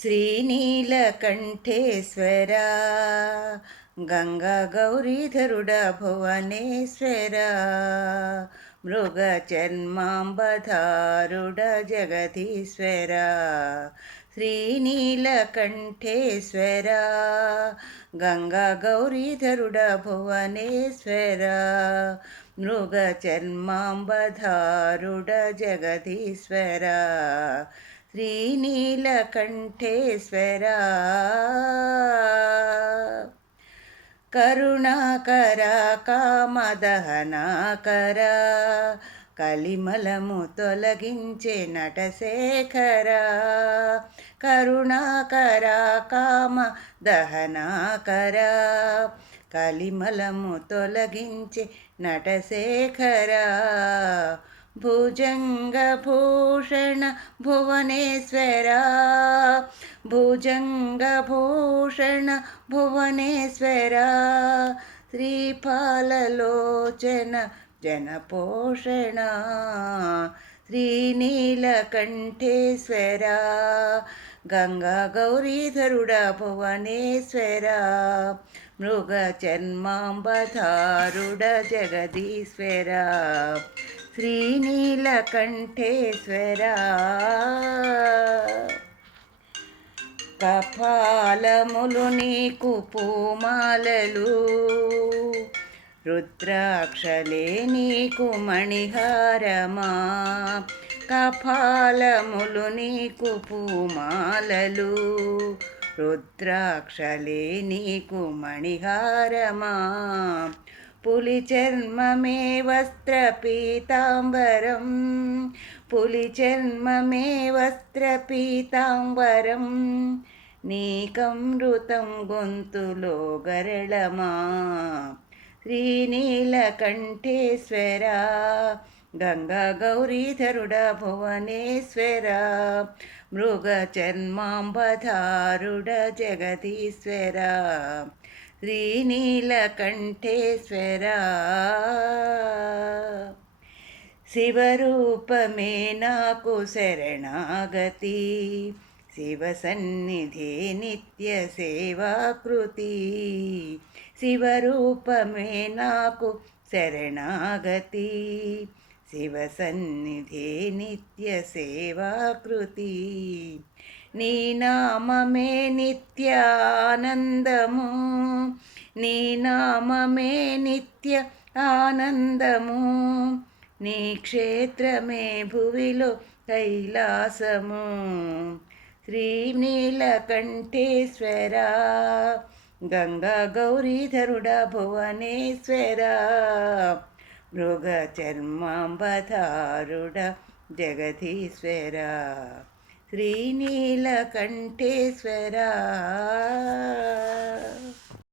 శ్రీనీలకంఠేశ్వరా గంగా గౌరీధరుడ భువనేశ్వరా మృగ చర్మాంబధారుడ జగదీశ్వరా శ్రీనీలకంఠేశ్వరా గంగా గౌరీధరుడ భువనేశ్వరా మృగ చర్మాంబధారుడ జగదీశ్వరా శ్రీనీలకంఠేశ్వరా కరుణాకరా కామదహనాకరా కలిమలము తొలగించే నటశేఖరా కరుణాకరా కామదహనాకరా కలిమలము తొలగించే నటశేఖరా భుజంగభూషణ భువనేశ్వరా భుజంగభూషణ భువనేశ్వరా శ్రీపాలలోచన జనపోషణ శ్రీనీలకంఠేశ్వరా గంగా గౌరీధరుడ భువనేశ్వరా మృగ చర్మాంబధారుడ జగదీశ్వరా శ్రీనీలకంఠేశ్వరా కపాలములు నీకు పూమాలలు రుద్రాక్షలే నీకు మణిహారమా కపాలములు నీకు పూమాలలు రుద్రాక్షలే నీకు మణిహారమా పులి చర్మమే వస్త్ర పీతాంబరం పులి చర్మమే వస్త్ర పీతాంబరం నీకమృతం గొంతులో గరళమా శ్రీనీలకంఠేశ్వరా గంగా గౌరీధరుడ భువనేశ్వరా మృగ చర్మాంబధారుడ జగదీశ్వరా శ్రీనీలకంఠేశ్వరా శివరూపమే నాకు శరణాగతి శివ సన్నిధి నిత్య సేవాకృతి శివరూపమే నాకు శరణాగతి శివ సన్నిధి నిత్య సేవాకృతి నీ నామమే నిత్యానందము నీ నామమే నిత్య ఆనందము నీ క్షేత్రమే భువిలో కైలాసము శ్రీనీలకంఠేశ్వరా గంగా గౌరీధరుడ భువనేశ్వరా మృగ చర్మాంబధారుడ జగదీశ్వరా శ్రీనీలకంఠేశ్వరా.